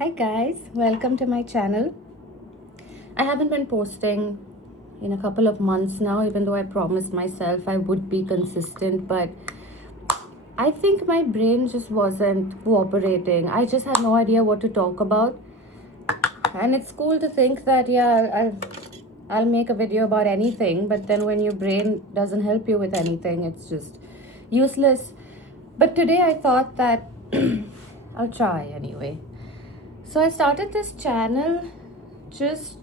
Hi guys, welcome to my channel. I haven't been posting in a couple of months now, even though I promised myself I would be consistent, but I think my brain just wasn't cooperating. I just had no idea what to talk about. And it's cool to think that, yeah, I'll make a video about anything, but then when your brain doesn't help you with anything, it's just useless. But today I thought that I'll try anyway. So I started this channel just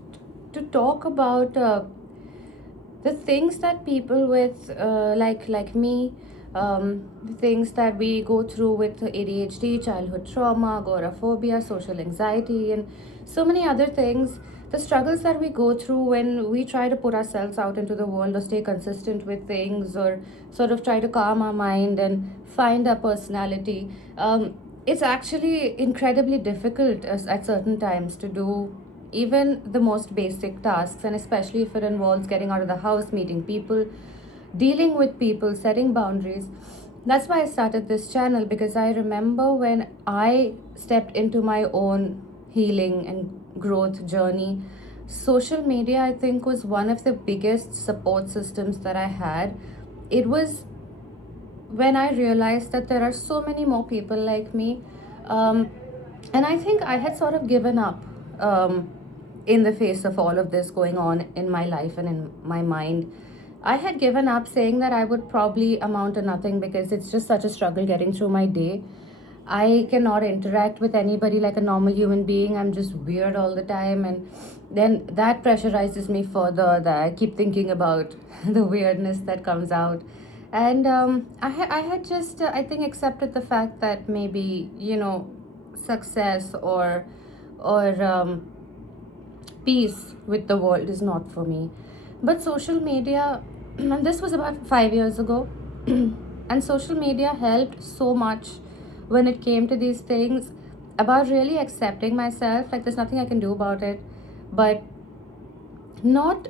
to talk about the things that people with like me, the things that we go through with ADHD, childhood trauma, agoraphobia, social anxiety, and so many other things. The struggles that we go through when we try to put ourselves out into the world or stay consistent with things or sort of try to calm our mind and find our personality. It's actually incredibly difficult at certain times to do even the most basic tasks, and especially if it involves getting out of the house, meeting people, dealing with people, setting boundaries. That's why I started this channel, because I remember when I stepped into my own healing and growth journey, social media, I think, was one of the biggest support systems that I had. It was when I realized that there are so many more people like me. And I think I had sort of given up in the face of all of this going on in my life and in my mind. I had given up, saying that I would probably amount to nothing because it's just such a struggle getting through my day. I cannot interact with anybody like a normal human being. I'm just weird all the time. And then that pressurizes me further, that I keep thinking about the weirdness that comes out. And I had just, I think, accepted the fact that maybe, success or peace with the world is not for me. But social media, and this was about 5 years ago, and social media helped so much when it came to these things, about really accepting myself. Like, there's nothing I can do about it, but not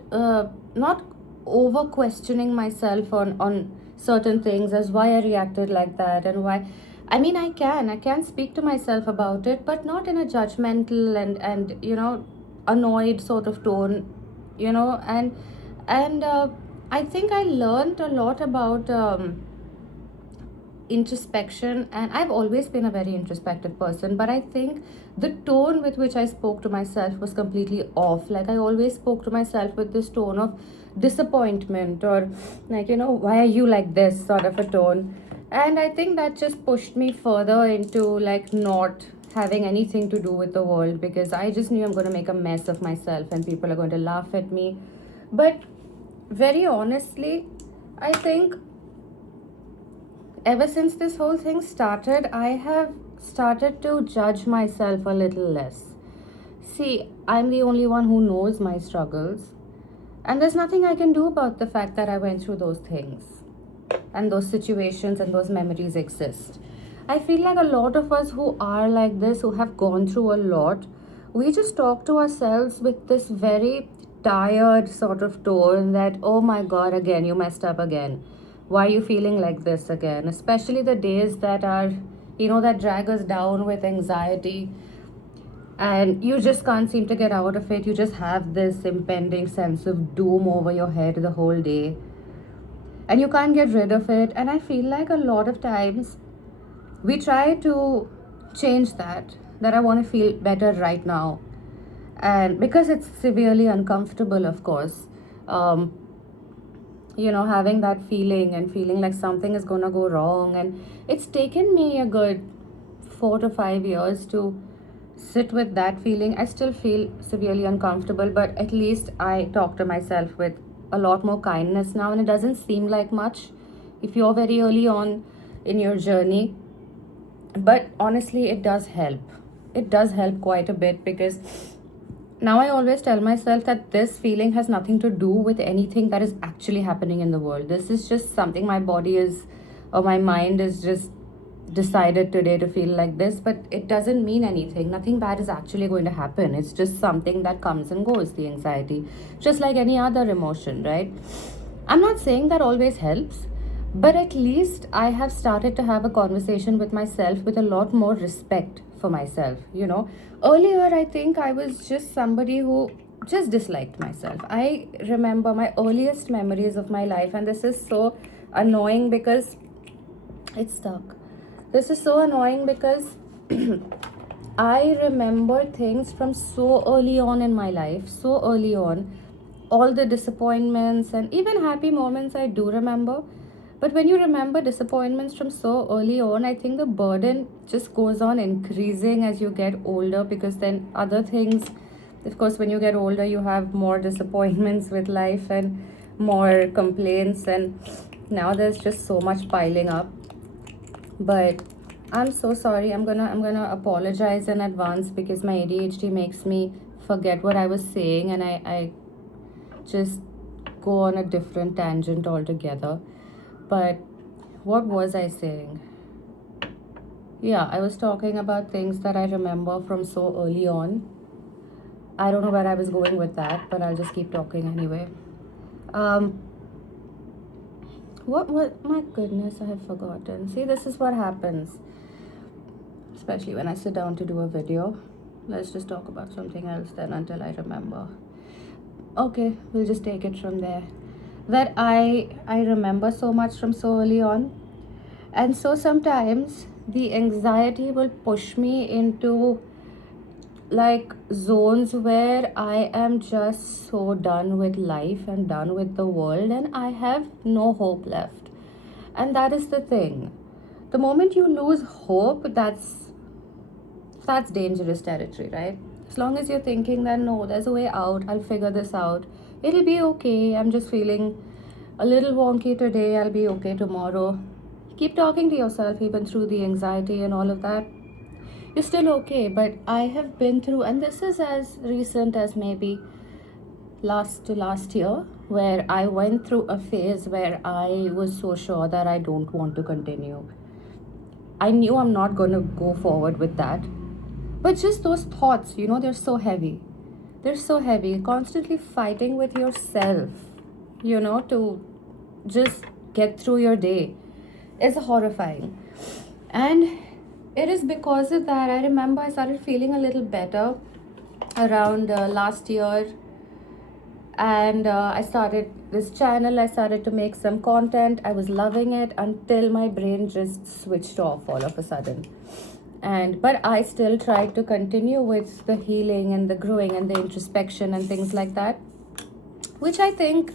over questioning myself on certain things, as why I reacted like that and why. I mean, I can speak to myself about it, but not in a judgmental and annoyed sort of tone, and I think I learned a lot about introspection, and I've always been a very introspective person, but I think the tone with which I spoke to myself was completely off. Like, I always spoke to myself with this tone of disappointment, or like, why are you like this, sort of a tone. And I think that just pushed me further into like not having anything to do with the world, because I just knew I'm going to make a mess of myself and people are going to laugh at me. But very honestly, I think ever since this whole thing started, I have started to judge myself a little less. See, I'm the only one who knows my struggles, and there's nothing I can do about the fact that I went through those things, and those situations and those memories exist. I feel like a lot of us who are like this, who have gone through a lot, we just talk to ourselves with this very tired sort of tone that, oh my god, again, you messed up again. Why are you feeling like this again? Especially the days that are, that drag us down with anxiety, and you just can't seem to get out of it. You just have this impending sense of doom over your head the whole day, and you can't get rid of it. And I feel like a lot of times we try to change that I want to feel better right now, and because it's severely uncomfortable, of course, um, having that feeling and feeling like something is going to go wrong. And it's taken me a good 4 to 5 years to sit with that feeling. I still feel severely uncomfortable, but at least I talk to myself with a lot more kindness now, and it doesn't seem like much if you're very early on in your journey. But honestly, it does help. It does help quite a bit, because now I always tell myself that this feeling has nothing to do with anything that is actually happening in the world. This is just something my body is, or my mind is just decided today to feel like this, but it doesn't mean anything. Nothing bad is actually going to happen. It's just something that comes and goes, the anxiety, just like any other emotion, right? I'm not saying that always helps, but at least I have started to have a conversation with myself with a lot more respect for myself, you know. Earlier, I think I was just somebody who just disliked myself. I remember my earliest memories of my life, and this is so annoying because it's stuck. This is so annoying because I remember things from so early on in my life, so early on. All the disappointments and even happy moments I do remember. But when you remember disappointments from so early on, I think the burden just goes on increasing as you get older, because then other things, of course, when you get older, you have more disappointments with life and more complaints, and now there's just so much piling up. But I'm so sorry. I'm gonna apologize in advance because my ADHD makes me forget what I was saying, and I just go on a different tangent altogether. But what was I saying? Yeah, I was talking about things that I remember from so early on. I don't know where I was going with that, but I'll just keep talking anyway. Um, what, my goodness, I have forgotten. See, this is what happens, especially when I sit down to do a video. Let's just talk about something else then until I remember. Okay, we'll just take it from there. That I remember so much from so early on. And so sometimes the anxiety will push me into like zones where I am just so done with life and done with the world, and I have no hope left. And that is the thing. The moment you lose hope, that's dangerous territory, right? As long as you're thinking that no, there's a way out, I'll figure this out, it'll be okay, I'm just feeling a little wonky today, I'll be okay tomorrow. Keep talking to yourself even through the anxiety and all of that. You're still okay. But I have been through, and this is as recent as maybe last year, where I went through a phase where I was so sure that I don't want to continue. I knew I'm not going to go forward with that. But just those thoughts, you know, they're so heavy. They're so heavy. Constantly fighting with yourself, you know, to just get through your day is horrifying. And it is because of that, I remember I started feeling a little better around last year. And I started this channel, I started to make some content. I was loving it until my brain just switched off all of a sudden. But I still tried to continue with the healing and the growing and the introspection and things like that, which I think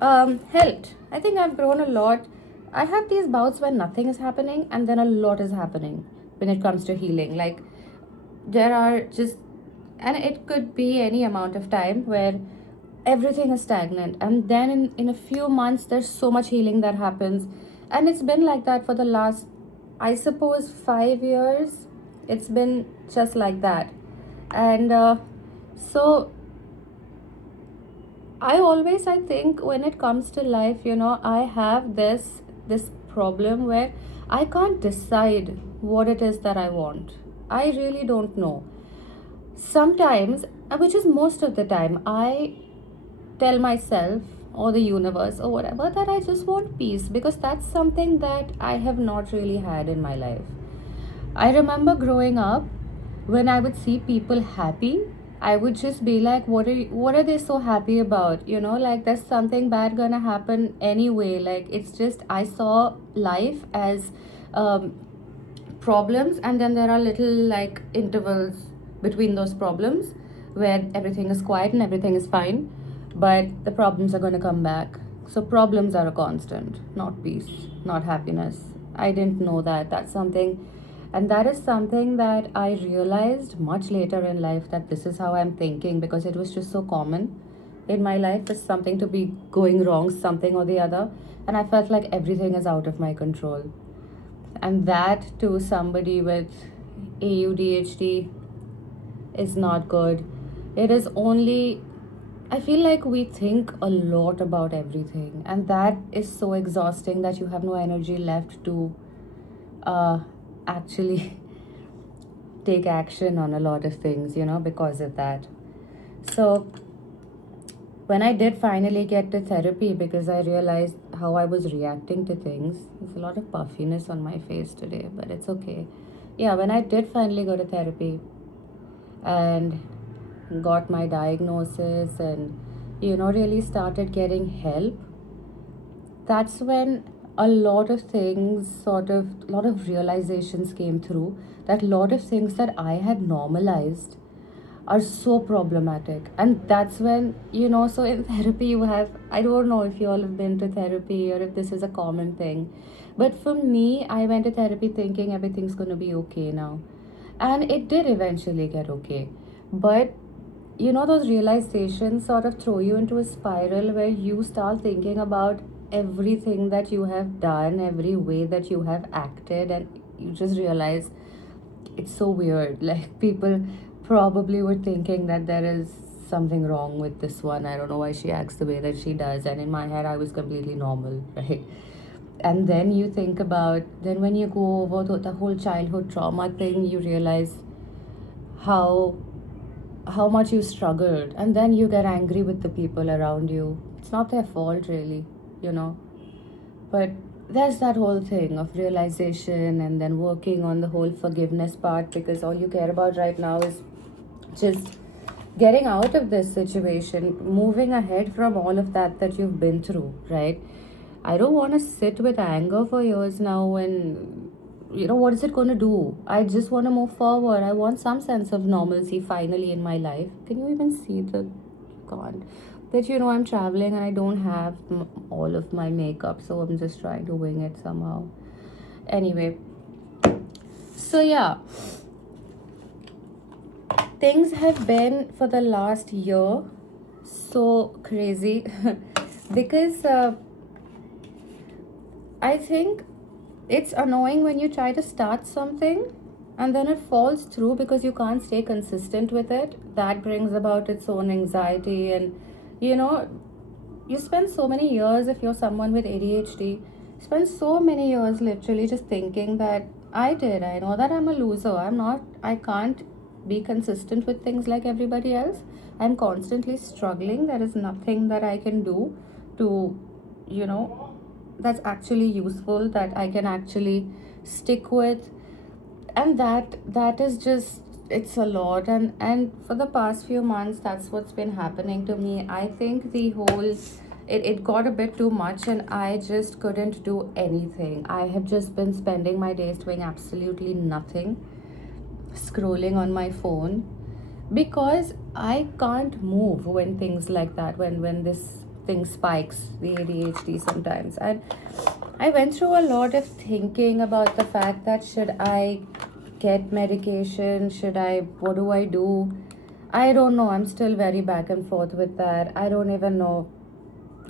helped. I think I've grown a lot. I have these bouts when nothing is happening and then a lot is happening when it comes to healing. Like there are just, and it could be any amount of time where everything is stagnant, and then in a few months there's so much healing that happens. And it's been like that for the last, I suppose, 5 years. It's been just like that. And so I think when it comes to life, you know, I have this problem where I can't decide what it is that I want. I really don't know. Sometimes, which is most of the time, I tell myself or the universe or whatever that I just want peace, because that's something that I have not really had in my life. I remember growing up, when I would see people happy, I would just be like, what are they so happy about? You know, like there's something bad gonna happen anyway. Like it's just, I saw life as problems, and then there are little like intervals between those problems where everything is quiet and everything is fine, but the problems are going to come back. So problems are a constant, not peace, not happiness. I didn't know that. That's something, and that is something that I realized much later in life, that this is how I'm thinking, because it was just so common in my life for something to be going wrong, something or the other, and I felt like everything is out of my control. And that to somebody with ADHD is not good. It is only, I feel like we think a lot about everything, and that is so exhausting that you have no energy left to actually take action on a lot of things, you know, because of that. So when I did finally get to therapy, because I realized how I was reacting to things, there's a lot of puffiness on my face today, but it's okay. yeah, when I did finally go to therapy and got my diagnosis and, really started getting help, that's when a lot of things a lot of realizations came through, that lot of things that I had normalized are so problematic. And that's when, so in therapy you have, I don't know if you all have been to therapy or if this is a common thing, but for me, I went to therapy thinking everything's going to be okay now, and it did eventually get okay. But those realizations sort of throw you into a spiral where you start thinking about everything that you have done, every way that you have acted, and you just realize it's so weird. Like, people probably were thinking that there is something wrong with this one. I don't know why she acts the way that she does. And in my head, I was completely normal, right? And then you think about, then when you go over the whole childhood trauma thing, you realize how how much you struggled, and then you get angry with the people around you. It's not their fault, really, you know. But there's that whole thing of realization and then working on the whole forgiveness part, because all you care about right now is just getting out of this situation, moving ahead from all of that you've been through, right? I don't want to sit with anger for years now, and what is it going to do? I just want to move forward. I want some sense of normalcy finally in my life. Can you even see the God? That I'm traveling and I don't have all of my makeup, so I'm just trying to wing it somehow. Anyway, so yeah, things have been for the last year so crazy because I think it's annoying when you try to start something and then it falls through because you can't stay consistent with it. That brings about its own anxiety, and you know, you spend so many years, if you're someone with ADHD, spend so many years literally just thinking that I know that I'm a loser. I can't be consistent with things like everybody else. I'm constantly struggling. There is nothing that I can do to, you know, that's actually useful, that I can actually stick with. And that is just, it's a lot. And for the past few months, that's what's been happening to me. I think the whole it got a bit too much, and I just couldn't do anything. I have just been spending my days doing absolutely nothing, scrolling on my phone, because I can't move when things like that, when this thing spikes, the ADHD sometimes. And I went through a lot of thinking about the fact that, should I get medication, should I, what do I do? I don't know. I'm still very back and forth with that. I don't even know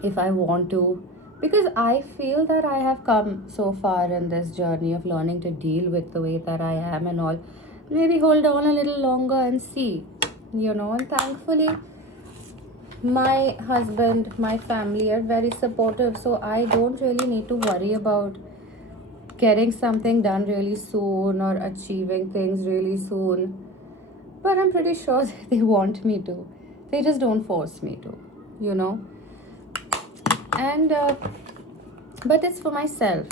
if I want to, because I feel that I have come so far in this journey of learning to deal with the way that I am and all. Maybe hold on a little longer and see, and thankfully my husband, my family are very supportive, so I don't really need to worry about getting something done really soon or achieving things really soon. But I'm pretty sure that they want me to. They just don't force me to, you know. And but it's for myself.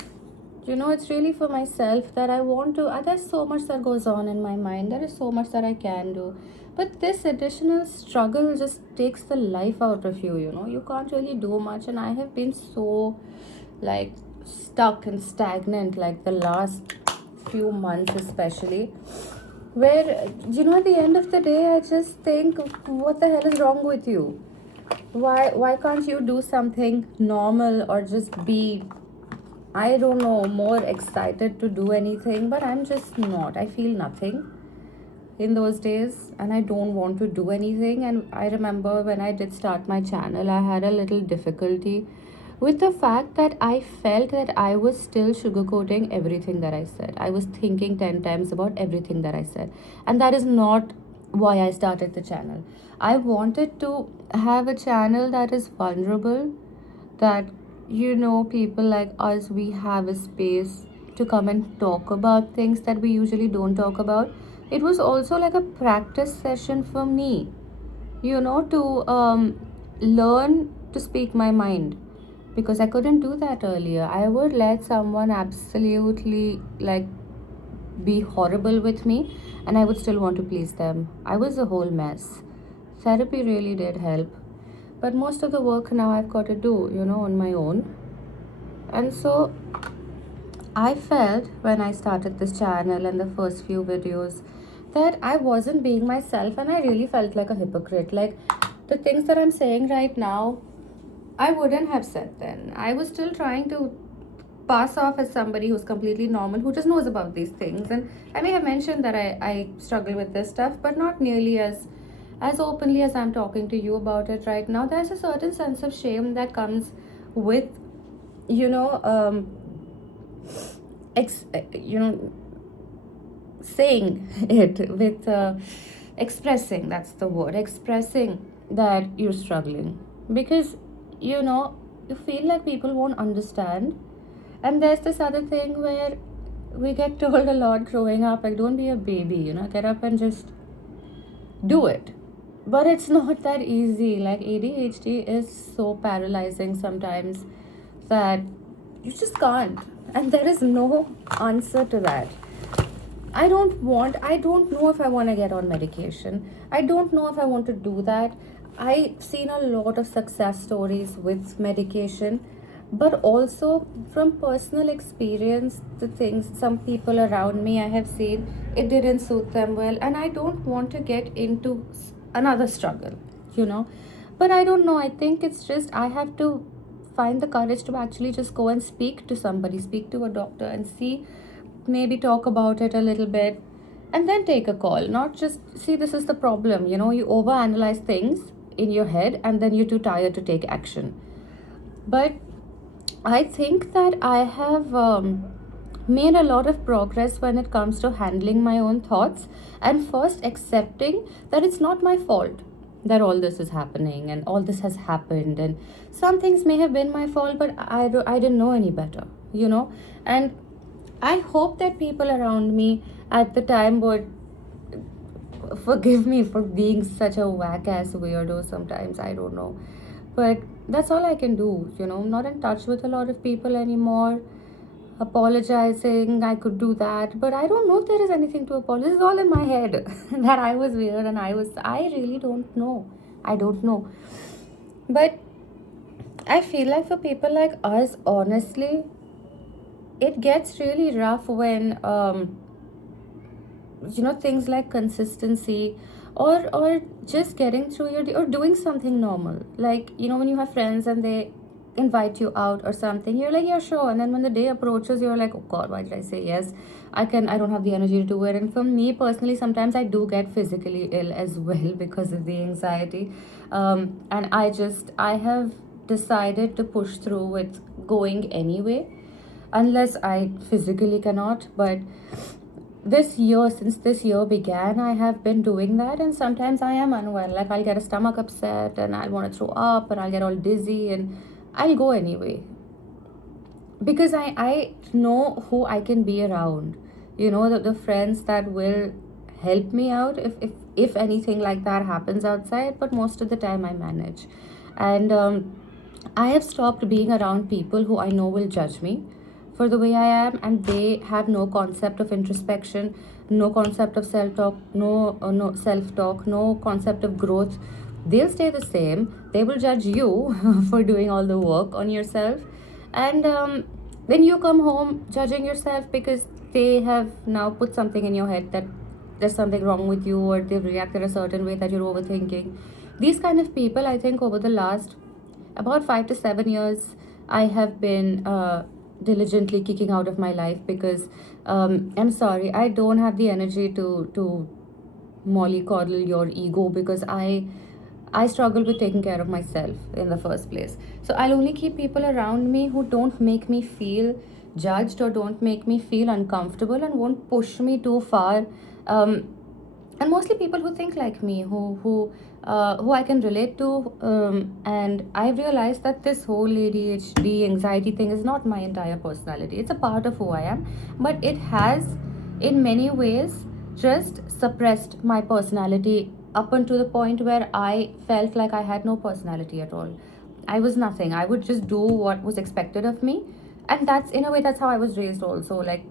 It's really for myself that I want to. There's so much that goes on in my mind. There is so much that I can do. But this additional struggle just takes the life out of you, You can't really do much. And I have been so, like, stuck and stagnant, like, the last few months, especially. Where, at the end of the day, I just think, what the hell is wrong with you? Why can't you do something normal, or just be, I don't know, more excited to do anything? But I'm just not. I feel nothing in those days, and I don't want to do anything. And I remember when I did start my channel, I had a little difficulty with the fact that I felt that I was still sugarcoating everything that I said. I was thinking 10 times about everything that I said. And that is not why I started the channel. I wanted to have a channel that is vulnerable, that, people like us, we have a space to come and talk about things that we usually don't talk about. It was also like a practice session for me, to learn to speak my mind, because I couldn't do that earlier. I would let someone absolutely, like, be horrible with me, and I would still want to please them. I was a whole mess. Therapy really did help, but most of the work now I've got to do, on my own. And so I felt when I started this channel and the first few videos that I wasn't being myself, and I really felt like a hypocrite. Like, the things that I'm saying right now, I wouldn't have said then. I was still trying to pass off as somebody who's completely normal, who just knows about these things. And I may have mentioned that I struggle with this stuff, but not nearly as openly as I'm talking to you about it right now. There's a certain sense of shame that comes with, you know, saying it, with expressing, that's the word, expressing that you're struggling, because you feel like people won't understand. And there's this other thing where we get told a lot growing up, like, don't be a baby, get up and just do it. But it's not that easy. Like, ADHD is so paralyzing sometimes that you just can't. And there is no answer to that. I don't know if I want to get on medication. I don't know if I want to do that. I've seen a lot of success stories with medication, but also from personal experience, the things some people around me I have seen, it didn't suit them well, and I don't want to get into another struggle, But I don't know. I think it's just I have to find the courage to actually just go and speak to somebody, speak to a doctor, and see, maybe talk about it a little bit, and then take a call. Not just see, this is the problem, you overanalyze things in your head and then you're too tired to take action. But I think that I have made a lot of progress when it comes to handling my own thoughts, and first accepting that it's not my fault that all this is happening and all this has happened, and some things may have been my fault, but I didn't know any better, and I hope that people around me at the time would forgive me for being such a whack ass weirdo sometimes. I don't know. But that's all I can do, Not in touch with a lot of people anymore. Apologizing, I could do that. But I don't know if there is anything to apologize. It's all in my head that I was weird, and I really don't know. I don't know. But I feel like for people like us, honestly, it gets really rough when things like consistency, or just getting through your day, or doing something normal, like when you have friends and they invite you out or something, you're like, yeah, sure, and then when the day approaches, you're like, oh god, why did I say yes? I don't have the energy to do it. And for me personally, sometimes I do get physically ill as well because of the anxiety, and I have decided to push through with going anyway, unless I physically cannot. But since this year began, I have been doing that, and sometimes I am unwell. Like, I'll get a stomach upset and I'll want to throw up and I'll get all dizzy, and I'll go anyway, because I know who I can be around. The friends that will help me out if anything like that happens outside. But most of the time I manage, and I have stopped being around people who I know will judge me for the way I am, and they have no concept of introspection, no concept of self-talk, no self-talk, no concept of growth. They'll stay the same. They will judge you for doing all the work on yourself, and then you come home judging yourself because they have now put something in your head that there's something wrong with you, or they've reacted a certain way that you're overthinking. These kind of people, I think, over the last about 5 to 7 years, I have been diligently kicking out of my life, because I'm sorry, I don't have the energy to mollycoddle your ego, because I struggle with taking care of myself in the first place. So I'll only keep people around me who don't make me feel judged, or don't make me feel uncomfortable, and won't push me too far. And mostly people who think like me, who I can relate to. And I realized that this whole ADHD anxiety thing is not my entire personality. It's a part of who I am, but it has, in many ways, just suppressed my personality up until the point where I felt like I had no personality at all. I was nothing. I would just do what was expected of me, and that's, in a way, that's how I was raised also. Like,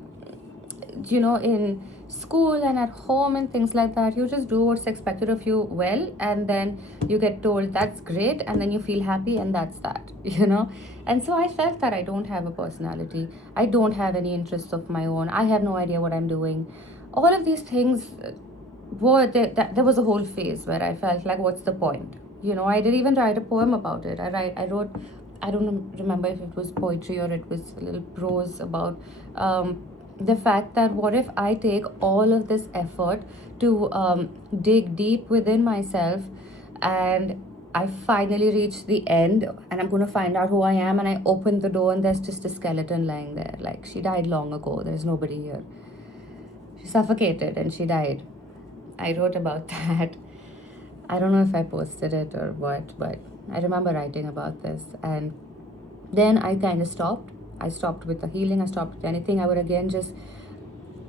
in school and at home and things like that, you just do what's expected of you well, and then you get told that's great, and then you feel happy, and that's that. And so I felt that I don't have a personality, I don't have any interests of my own, I have no idea what I'm doing. All of these things were there. There was a whole phase where I felt like, what's the point? I did even write a poem about it. I wrote, I don't remember if it was poetry or it was a little prose about the fact that what if I take all of this effort to dig deep within myself, and I finally reach the end, and I'm going to find out who I am, and I open the door and there's just a skeleton lying there. Like, she died long ago, there's nobody here. She suffocated and she died. I wrote about that. I don't know if I posted it or what, but I remember writing about this. And then I kind of stopped. I stopped with the healing, I stopped with anything. I would again just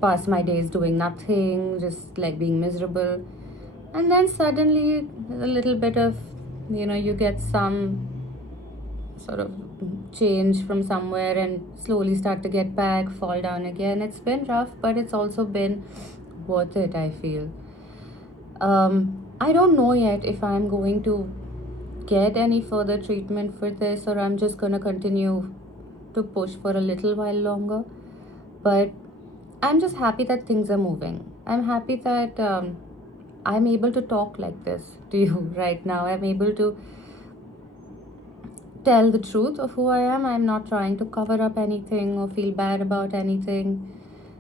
pass my days doing nothing, just like being miserable. And then suddenly, a little bit of, you get some sort of change from somewhere and slowly start to get back, fall down again. It's been rough, but it's also been worth it, I feel. I don't know yet if I'm going to get any further treatment for this, or I'm just going to continue to push for a little while longer. But I'm just happy that things are moving. I'm happy that I'm able to talk like this to you right now. I'm able to tell the truth of who I am. I'm not trying to cover up anything or feel bad about anything.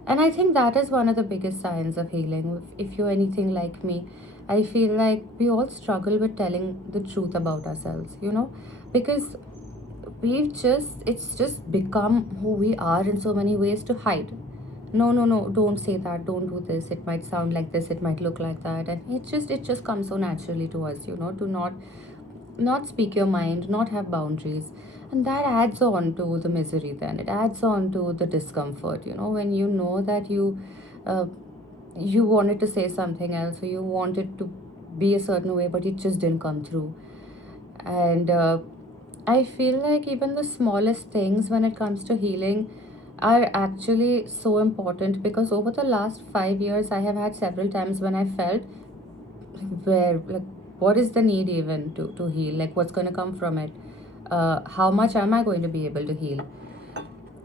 And I think that is one of the biggest signs of healing. If you're anything like me, I feel like we all struggle with telling the truth about ourselves, because it's just become who we are in so many ways to hide. No, don't say that, don't do this, it might sound like this, it might look like that. And it just comes so naturally to us, to not speak your mind, not have boundaries. And that adds on to the misery, then it adds on to the discomfort, when you know that you wanted to say something else, or you wanted to be a certain way, but it just didn't come through. And I feel like even the smallest things when it comes to healing are actually so important, because over the last 5 years I have had several times when I felt, where, like, what is the need even to heal? Like, what's going to come from it? How much am I going to be able to heal?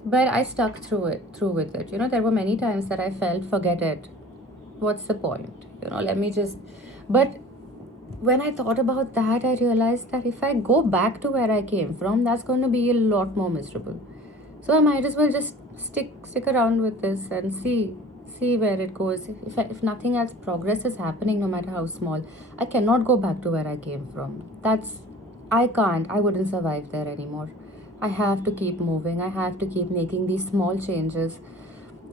But I stuck through with it. There were many times that I felt, forget it, what's the point, let me just. But when I thought about that, I realized that if I go back to where I came from, that's going to be a lot more miserable. So I might as well just stick around with this and see where it goes. If nothing else, progress is happening no matter how small. I cannot go back to where I came from. I wouldn't survive there anymore. I have to keep moving. I have to keep making these small changes.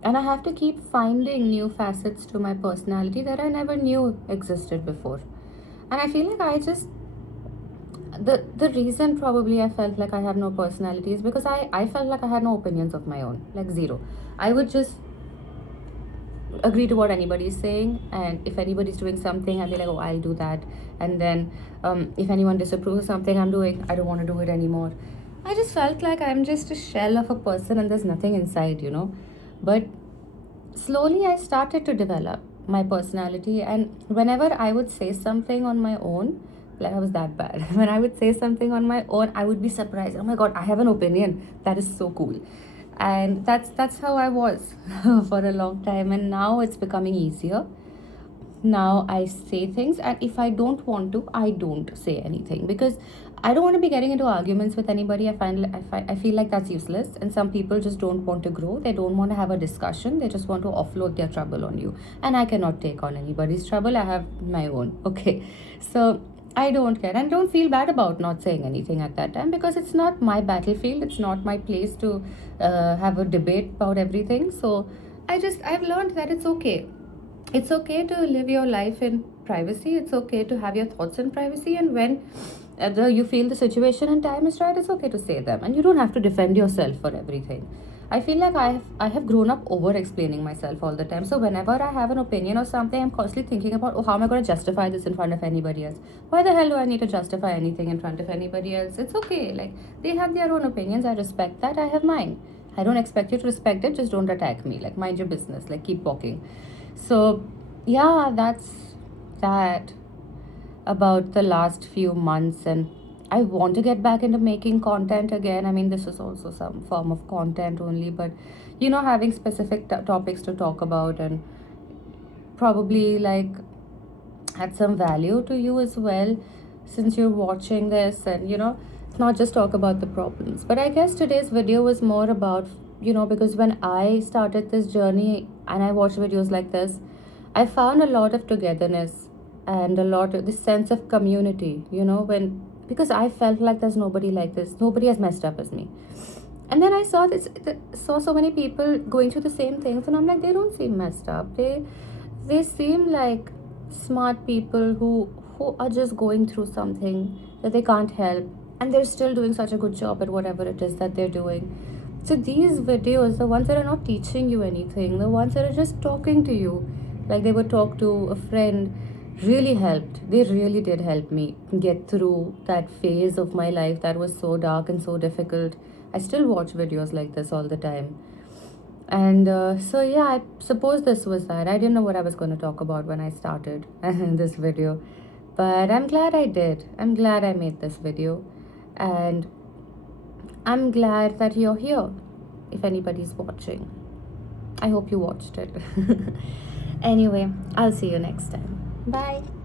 And I have to keep finding new facets to my personality that I never knew existed before. And I feel like the reason probably I felt like I have no personality is because I felt like I had no opinions of my own, like zero. I would just agree to what anybody is saying, and if anybody's doing something, I'd be like, oh, I'll do that. And then if anyone disapproves of something I'm doing, I don't want to do it anymore. I just felt like I'm just a shell of a person and there's nothing inside, But slowly I started to develop my personality, and whenever I would say something on my own, like, I was that bad. When I would say something on my own, I would be surprised. Oh my god, I have an opinion. That is so cool. And that's how I was for a long time. And now it's becoming easier. Now I say things, and if I don't want to, I don't say anything, because I don't want to be getting into arguments with anybody. I feel like that's useless, and some people just don't want to grow. They don't want to have a discussion. They just want to offload their trouble on you, and I cannot take on anybody's trouble. I have my own. Okay, so I don't care, and don't feel bad about not saying anything at that time, because it's not my battlefield. It's not my place to have a debate about everything. So I've learned that it's okay. It's okay to live your life in privacy. It's okay to have your thoughts in privacy, and when you feel the situation and time is right, it's okay to say them, and you don't have to defend yourself for everything. I feel like I have grown up over explaining myself all the time. So whenever I have an opinion or something, I'm constantly thinking about, oh, how am I going to justify this in front of anybody else? Why the hell do I need to justify anything in front of anybody else? It's okay. Like, they have their own opinions. I respect that. I have mine. I don't expect you to respect it, just don't attack me. Like, mind your business, like, keep walking. So, yeah, that's that about the last few months. And I want to get back into making content again. I mean, this is also some form of content only, but having specific topics to talk about and probably like add some value to you as well, since you're watching this. And it's not just talk about the problems, but I guess today's video was more about, because when I started this journey and I watched videos like this, I found a lot of togetherness and a lot of this sense of community, when because I felt like there's nobody like this, nobody as messed up as me. And then I saw so many people going through the same things, and I'm like, they don't seem messed up. They seem like smart people who are just going through something that they can't help, and they're still doing such a good job at whatever it is that they're doing. So these videos, the ones that are not teaching you anything, the ones that are just talking to you, like they would talk to a friend, really helped. They really did help me get through that phase of my life that was so dark and so difficult. I still watch videos like this all the time. And so, yeah, I suppose this was that. I didn't know what I was going to talk about when I started this video. But I'm glad I did. I'm glad I made this video. And I'm glad that you're here, if anybody's watching. I hope you watched it. Anyway, I'll see you next time. Bye.